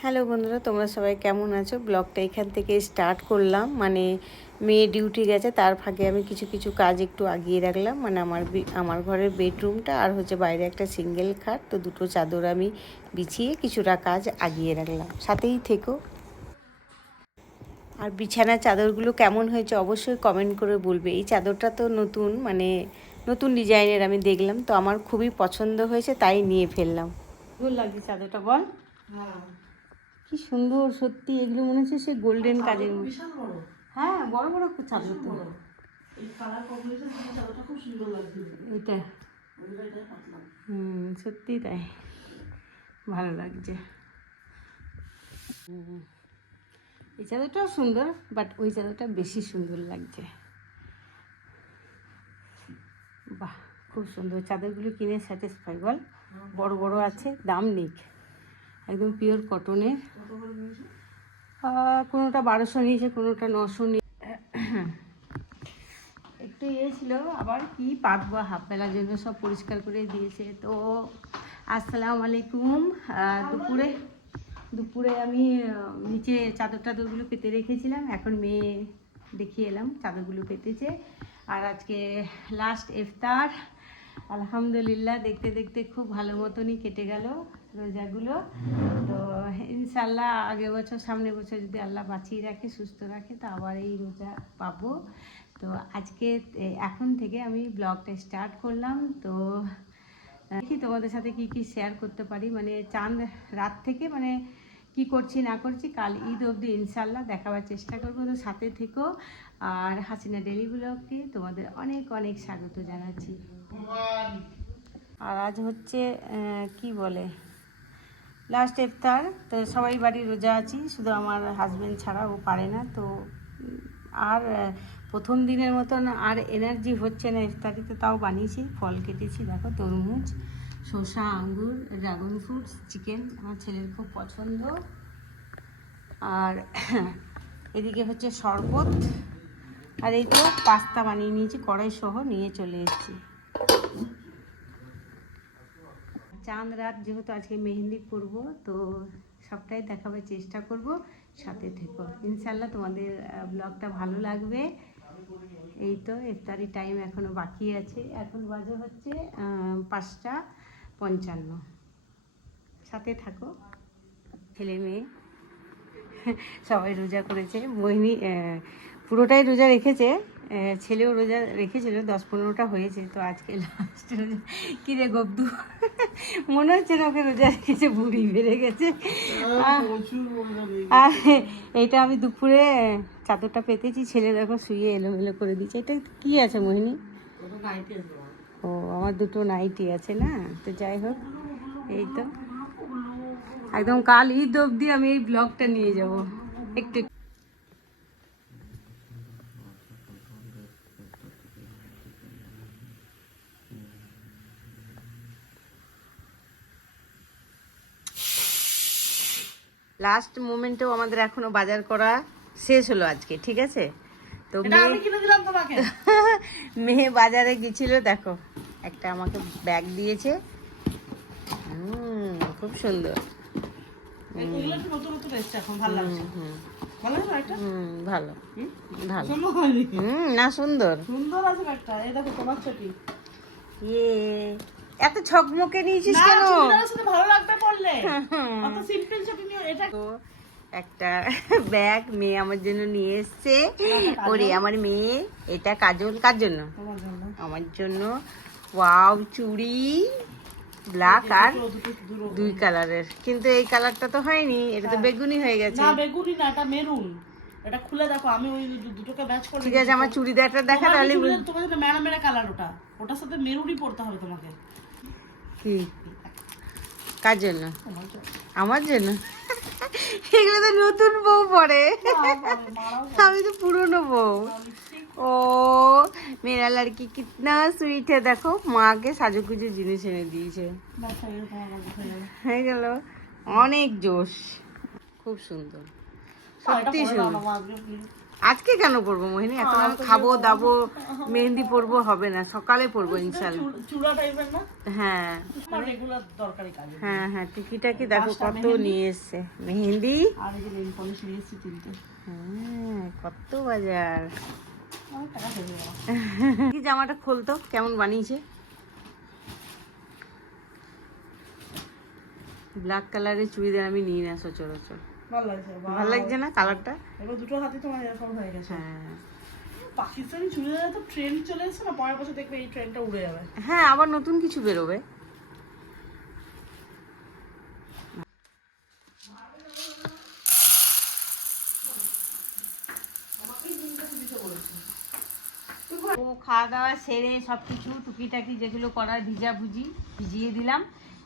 Hello বন্ধুরা, তোমরা সবাই কেমন আছো? ব্লগটা এখান থেকে স্টার্ট করলাম। মানে মেয়ে ডিউটি গেছে, তার ফাঁকে আমি কিছু কিছু কাজ একটু আগিয়ে রাখলাম। মানে আমার আমার ঘরের বেডরুমটা আর হচ্ছে বাইরে একটা সিঙ্গেল খাট, তো দুটো চাদর আমি বিছিয়ে কিছুটা কাজ আগিয়ে রাখলাম। সাথেই থেকো। আর বিছানার চাদরগুলো কেমন হয়েছে অবশ্যই কমেন্ট করে বলবে। এই চাদরটা তো নতুন মানে নতুন ডিজাইনের আমি দেখলাম তো আমার খুবই পছন্দ হয়েছে তাই নিয়ে ফেললাম। সুন্দর লাগছে চাদরটা বল। কি সুন্দর সত্যি এগুলো মনে হচ্ছে সে গোল্ডেন কাজের মতো। হ্যাঁ বড় বড় খুব চাদর তো। এটা। হুম সত্যি তাই। ভালো লাগছে। হুম। এই চাদরটাও সুন্দর বাট ওই চাদরটা বেশি সুন্দর লাগছে। বাহ, খুব সুন্দর। চাদরগুলো কিনে স্যাটিসফাই বল। বড় বড় আছে, দাম নেই। একদম পিওর কটনের কোনোটা বারোশো নিয়েছে, কোনোটা নশো নিয়ে একটু ইয়ে ছিল, আবার কি হাফ বেলার জন্য সব পরিষ্কার করে দিয়েছে। তো, আসসালামু আলাইকুম। দুপুরে দুপুরে আমি নিচে চাদর টাদরগুলো পেতে রেখেছিলাম। এখন মেয়ে দেখিয়ে এলাম, চাদরগুলো পেতেছে। আর আজকে লাস্ট ইফতার। আলহামদুলিল্লাহ, দেখতে দেখতে খুব ভালো মতনই কেটে গেল রোজাগুলো। তো ইনশাল্লাহ আগের বছর সামনে বছর যদি আল্লাহ বাঁচিয়ে রাখে, সুস্থ রাখে, তো আবার এই রোজা পাবো। তো আজকে এখন থেকে আমি ব্লগটা স্টার্ট করলাম। তো দেখি তোমাদের সাথে কি কি শেয়ার করতে পারি। মানে চাঁদ রাত থেকে মানে কি করছি, না করছি, কাল ঈদ অবধি ইনশাল্লাহ দেখাবার চেষ্টা করব। তো সাথে থেকো। আর হাসিনা ডেলি ব্লগকে তোমাদের অনেক অনেক স্বাগত জানাচ্ছি। আর আজ হচ্ছে কি বলে? লাস্ট ইফতার। তো সবাই বাড়ি রোজা আছি, শুধু আমার হাজব্যান্ড ছাড়া ও পারে না। তো, আর প্রথম দিনের মতন আর এনার্জি হচ্ছে না ইফতারিতে, তাও বানিয়েছি, ফল কেটেছি, দেখো তরমুজ। শসা, আঙ্গুর ড্রাগন ফ্রুটস চিকেন আমার ছেলের খুব পছন্দ। আর এদিকে হচ্ছে শরবত। আর এই তো পাস্তা বানিয়ে নিয়েছি কড়াই সহ নিয়ে চলে এসেছি। চাঁদ রাত যেহেতু আজকে মেহেন্দি করব, তো সবটাই দেখাবার চেষ্টা করব, সাথে থেকো। ইনশাল্লাহ তোমাদের ব্লগটা ভালো লাগবে। এই তো ইফতারি টাইম এখনও বাকি আছে। এখন বাজে হচ্ছে পাঁচটা। পঞ্চান্ন। সাথে থাকো। ছেলে মেয়ে। সবাই রোজা করেছে। মোহিনী পুরোটাই রোজা রেখেছে। ছেলেও রোজা রেখেছিল। দশ পনেরোটা হয়েছে। তো আজকে লাস্ট রোজা। কী রে গব্দু? মনে হচ্ছে না ওকে রোজা রেখেছে বুড়ি বেড়ে গেছে। নেই আর এইটা আমি দুপুরে চাদরটা পেতেছি। ছেলে দেখো শুয়ে এলোমেলো করে দিচ্ছে। এটা কি আছে মোহিনী? ও আমার দুটো নাইটি আছে না? তো যাই হোক এই তো। একদম কাল ঈদ অবধি আমি এই ব্লগটা নিয়ে যাব। একটু লাস্ট মোমেন্টেও আমাদের এখনও বাজার করা শেষ হলো আজকে ঠিক আছে? তো মেয়ে বাজারে গেছিল দেখো একটা আমাকে ব্যাগ দিয়েছে। হুম খুব সুন্দর। ভালো হুম ভালো না হুম সুন্দর সুন্দর। আছে একটা। এই দেখো তোমার ছবি ইয়ে এত ছকমকে নিয়েছিস কেন? ভালো লাগবে অত সিম্পল ছবি নিয়ে এটা একটা ব্যাগ মেয়ে আমার জন্য নিয়ে এসছে। ওরে আমার মেয়ে এটা কাজল। কার জন্য? আমার জন্য। ওয়াও চুড়ি। ব্ল্যাক আর দুই কালারের। কিন্তু এই কালারটা তো হয়নি এটা তো বেগুনি হয়ে গেছে। না বেগুনি না এটা মেরুন। এটা খুলে দেখো আমি ওই দুটোকে ম্যাচ করে ঠিক আছে আমার চুড়িদারটা দেখা তাহলে তোমার সাথে মেরা মেরা কালার ওটা। ওটার সাথে মেরুনই পড়তে হবে তোমাকে। কি? কার জন্য। আমার জন্য? এগুলো তো নতুন বউ পরে আমি তো পুরনো বউ। ও মেরা লড়কি কিতনা সুইট হে দেখো মাকে সাজু সাজুগুজু জিনিস এনে দিয়েছে। হয়ে গেলো, হয়ে। হয়ে অনেক জোশ। খুব সুন্দর। সত্যি সুন্দর। আজকে কেন পরবো মোহিনী? এখন আমি খাব দাবো মেহেন্দি পরবো হবে না সকালে পরবো ইনশাল্লাহ। হ্যাঁ। হ্যাঁ হ্যাঁ টিকিটাকি দেখো কত নিয়ে এসছে। মেহেন্দি? হ্যাঁ কত বাজার। হয়ে কি জামাটা খুলতো? কেমন বানিয়েছে? ব্ল্যাক কালারের চুড়িদার আমি নিই না সচরাচর। ভালো লাগছে ভালো লাগছে না কালারটা এবার দুটো হাতে তোমার এরকম হয়ে গেছে। হ্যাঁ। পাকিস্তানি চুড়িদারে তো ট্রেন্ড চলে এসেছে না পরের বছর দেখবে এই ট্রেনটা উড়ে যাবে। হ্যাঁ আবার নতুন কিছু বেরোবে। ও খাওয়া দাওয়া সেরে সব কিছু টুকিটাকি যেগুলো করার ভিজা ভুজি ভিজিয়ে দিলাম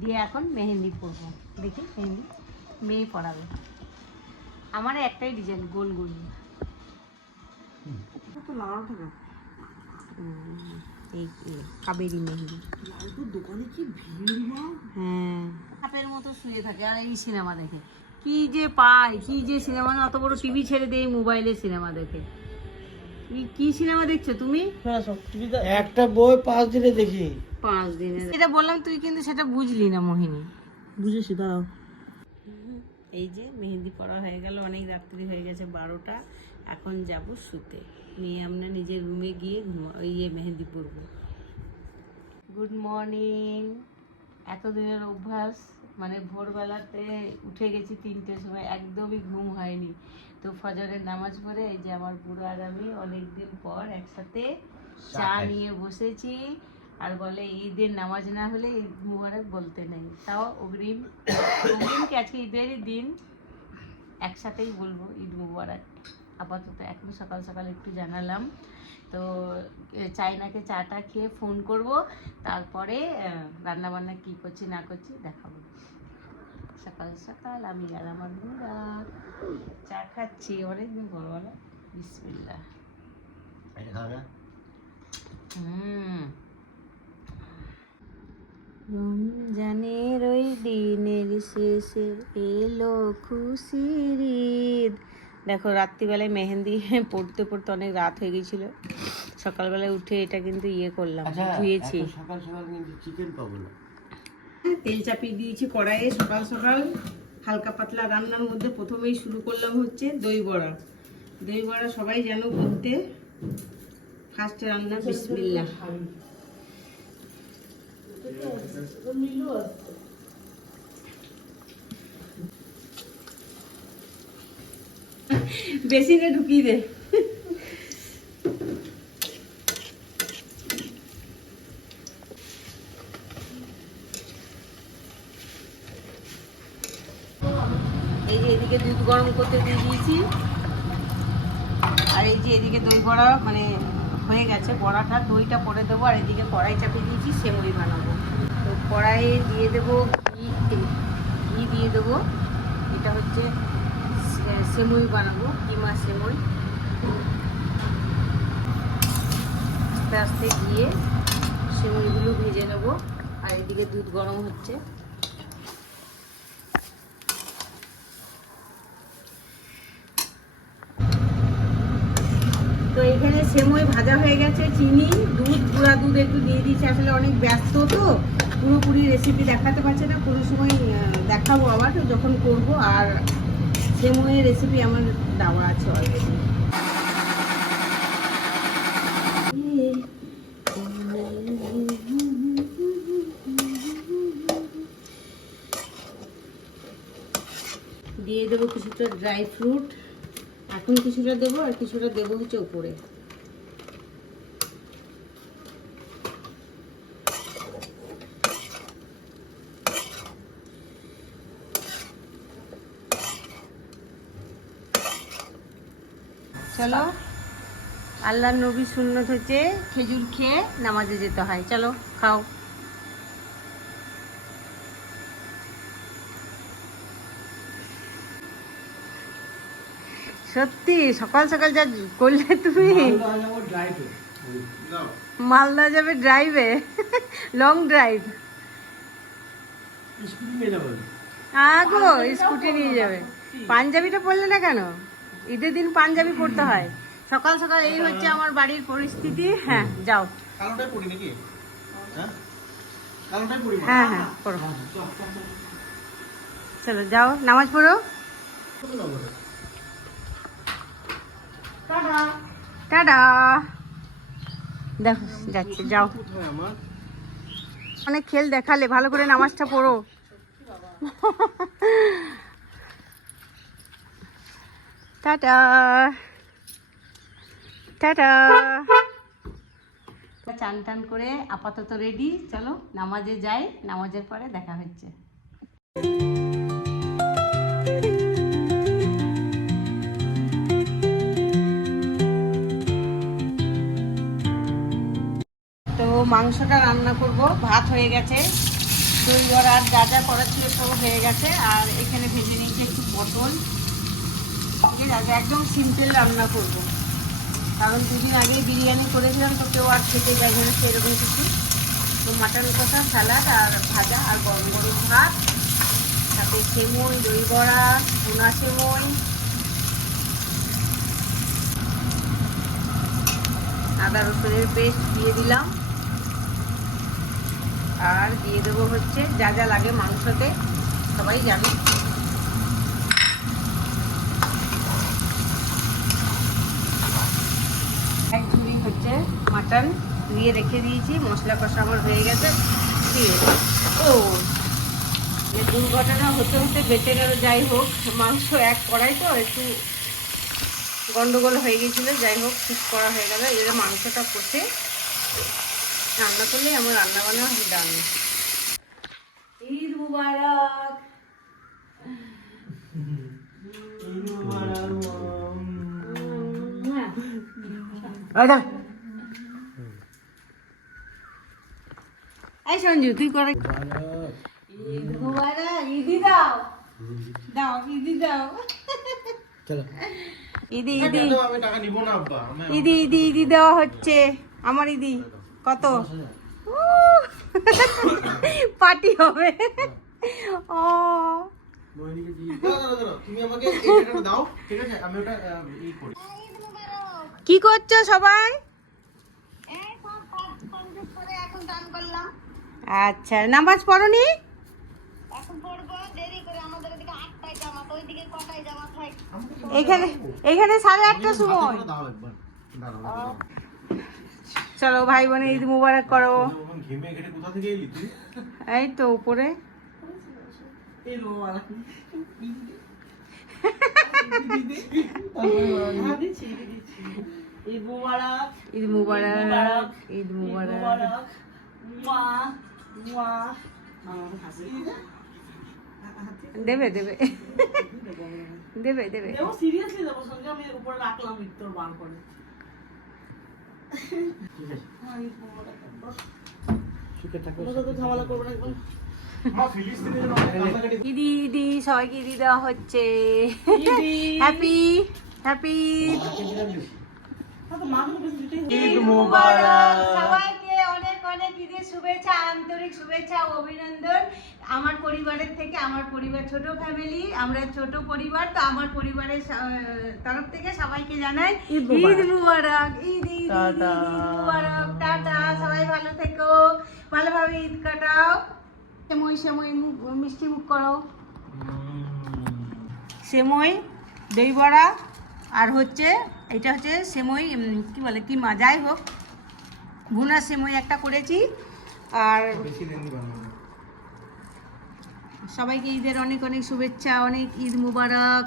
দিয়ে এখন মেহেন্দি পরবো। দেখি মেহেন্দি মেয়ে পড়াবে আমার একটাই ডিজাইন গোল গোল। তো লাগানো থাকে। এই এই কাবেরি মেহেন্দি। লালটুর দোকানে কি ভিড় হ্যাঁ। সাপের মতো শুয়ে থাকে আর এই সিনেমা দেখে। কি যে পায় কি যে সিনেমা অত বড় টিভি ছেড়ে দিয়ে মোবাইলে সিনেমা দেখে। কি কি সিনেমা দেখছ তুমি? হ্যাঁ একটা বই পাঁচ দিনে দেখি। পাঁচ দিনের যেটা বললাম তুই কিন্তু সেটা বুঝলি না মোহিনী। বুঝেছি দাঁড়াও। এই যে মেহেন্দি পড়া হয়ে গেল অনেক রাত্রি হয়ে গেছে বারোটা এখন যাব শুতে। নিয়ে আমরা নিজের রুমে গিয়ে ঘুমা ইয়ে মেহেন্দি পরব। গুড মর্নিং এতদিনের অভ্যাস মানে ভোরবেলাতে উঠে গেছি তিনটের সময় একদমই ঘুম হয়নি। তো ফজরের নামাজ পড়ে এই যে আমার বুড়ো আর আমি অনেকদিন পর একসাথে চা নিয়ে বসেছি। আর বলে ঈদের নামাজ না হলে ঈদ মুবারক বলতে নেই। তাও অগ্রিম অগ্রিম কি আজকে ঈদেরই দিন? একসাথেই বলব ঈদ মুবারক। আপাতত এখন সকাল সকাল একটু জানালাম। তো চাইনাকে চাটা খেয়ে ফোন করব। তারপরে রান্না বান্না কি করছি না করছি দেখাবো। সকাল সকাল আমি আর আমার বুড়া চা খাচ্ছি। অনেকদিন ভোরবেলা বিসমিল্লা হুম। রমজানের ওই দিনের শেষে এলো খুশির ঈদ। দেখো রাত্রিবেলায় মেহেন্দি পড়তে পড়তে অনেক রাত হয়ে গেছিল সকালবেলায় উঠে এটা কিন্তু ইয়ে করলাম আচ্ছা ধুয়েছি। সকাল সকাল কিন্তু চিকেন পাবো না। তেল চাপিয়ে দিয়েছি কড়াইয়ে সকাল সকাল হালকা পাতলা রান্নার মধ্যে প্রথমেই শুরু করলাম হচ্ছে দই বড়া। দই বড়া সবাই জানো বলতে ফার্স্টে রান্না বিসমিল্লাহ। বেসিনে ঢুকিয়ে দে এই যে এদিকে দুধ গরম করতে দিয়ে দিয়েছি। আর এই যে এদিকে দই বড়া মানে হয়ে গেছে, বড়াটা দইটা পরে দেবো আর এদিকে কড়াই চাপিয়ে দিয়েছি সেমুই বানাবো। তো কড়াইয়ে দিয়ে দেবো ঘি ঘি দিয়ে দেবো। এটা হচ্ছে সেমুই বানাবো, কিমা সেমুই আস্তে আস্তে গিয়ে সেমুইগুলো ভেজে নেব। আর এদিকে দুধ গরম হচ্ছে। তো এখানে সেমই ভাজা হয়ে গেছে, চিনি, দুধ, গুঁড়া দুধ একটু দিয়ে দিয়েছি। আসলে অনেক ব্যস্ত তো, পুরোপুরি রেসিপি দেখাতে পারছে না, কোনো সময় দেখাবো আবার যখন করব, আর সেমইয়ের রেসিপি আমার দেওয়া আছে অলরেডি দিয়ে দেবো কিছুটা ড্রাই ফ্রুট এখন কিছুটা দেবো আর কিছুটা দেবো হচ্ছে উপরে। চলো। আল্লাহ নবী সুন্নত হচ্ছে খেজুর খেয়ে নামাজে যেতে হয়। চলো খাও। সত্যি সকাল সকাল যা করলে তুমি। মালদা যাবে ড্রাইভে লং ড্রাইভ আগো স্কুটি নিয়ে যাবে। পাঞ্জাবিটা পরলে না কেন? ঈদের দিন পাঞ্জাবি পরতে হয়। সকাল সকাল এই হচ্ছে আমার বাড়ির পরিস্থিতি। হ্যাঁ যাও। কালোটাই পড়ি নাকি? হ্যাঁ? কালোটাই পড়ি হ্যাঁ হ্যাঁ পড়ো চলো যাও নামাজ পড়ো। টাটা। দেখো যাচ্ছে যাও। অনেক খেল দেখালে ভালো করে নামাজটা পড়ো। টাটা টাটা চান টান করে আপাতত রেডি চলো নামাজে যাই নামাজের পরে দেখা হচ্ছে। তো মাংসটা রান্না করব ভাত হয়ে গেছে। দই বড়া আর যা যা করা ছিল সব হয়ে গেছে। আর এখানে ভেজে নিয়েছি একটু পটল। আছে একদম সিম্পল রান্না করব। কারণ দুদিন আগে বিরিয়ানি করেছিলাম, তো কেউ আর খেতে চাইবে না সেরকম কিছু। তো মাটন কষা স্যালাড আর ভাজা আর গরম গরম ভাত। সাথে সেমই দই বড়া পোনা সেমই। আদা রসুনের পেস্ট দিয়ে দিলাম। আর দিয়ে দেবো হচ্ছে যা যা লাগে মাংসতে। সবাই জানে এক ঝুড়ি হচ্ছে মাটন দিয়ে রেখে দিয়েছি মশলা কষা আমার হয়ে গেছে। ও দুর্ঘটনা হতে হতে বেঁচে গেল যাই হোক। মাংস এক করাই তো একটু গন্ডগোল হয়ে গেছিল যাই হোক ঠিক করা হয়ে গেল। এবারে মাংসটা কষে রান্না করলে আমার রান্না বান্না ডান। ঈদ মুবারক। এই সঞ্জু তুই করে। ঈদি দাও। দাও ঈদি দাও। চলো। ঈদি না, আমি টাকা নিব না আব্বা। ইদি ইদি ইদি দেওয়া হচ্ছে। আমার ইদি। কত? পার্টি হবে। ও। মোহিনীকে দিয়ে দাঁড়াও, দাঁড়াও, দাঁড়াও, তুমি আচ্ছা নামাজ পড়নি? এখানে এখানে সাড়ে আটটার সময়। চলো ভাই বোনের ঈদ মুবারক করো। ওখানে ঘেমে ঘেটে কোথা থেকে এলি তুই? এই তো উপরে। ঈদ মুবারক। ঈদ মুবারক। ঈদ মুবারক। দেবে দেবে। দেবে দেবে। সিরিয়াসলি দেবো সঙ্গে আমি উপরে রাখলাম বার করে। সবাইকে দেওয়া হচ্ছে। হ্যাপি হ্যাপি হ্যাঁ। ঈদ মুবারক। শুভেচ্ছা আন্তরিক শুভেচ্ছা ও অভিনন্দন। আমার পরিবারের থেকে আমার পরিবার ছোট ফ্যামিলি আমরা ছোট পরিবার তো আমার পরিবারের তরফ থেকে সবাইকে জানাই ঈদ মুবারক। ঈদ ঈদ মুবারক টাটা সবাই ভালো থেকো ভালোভাবে ঈদ কাটাও। সেমই মুখ- মিষ্টি মুখ করো সেমই দই বড়া আর হচ্ছে এটা হচ্ছে সেমই উম, কি বলে কি মা যাই হোক ভুনা সেমই একটা করেছি। আর সবাইকে ঈদের অনেক অনেক শুভেচ্ছা অনেক ঈদ মুবারক।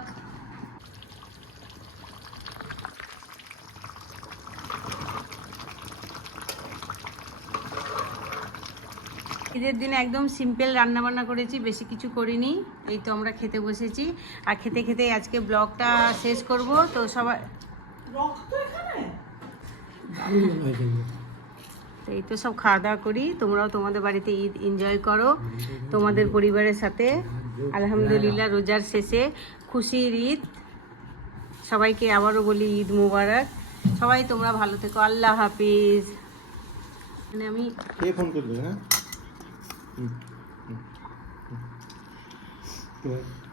ঈদের দিনে একদম সিম্পল রান্না বান্না করেছি বেশি কিছু করিনি এই তো আমরা খেতে বসেছি। আর খেতে খেতে আজকে ব্লগটা শেষ করব তো সবাই রক্ত এখানে। এই তো সব খাওয়া দাওয়া করি। তোমরাও তোমাদের বাড়িতে ঈদ এনজয় করো। তোমাদের পরিবারের সাথে। আলহামদুলিল্লাহ, রোজার শেষে খুশির ঈদ। সবাইকে আবারও বলি ঈদ মুবারক। সবাই তোমরা ভালো থেকো। আল্লাহ হাফিজ। মানে আমি ফোন হ্যাঁ।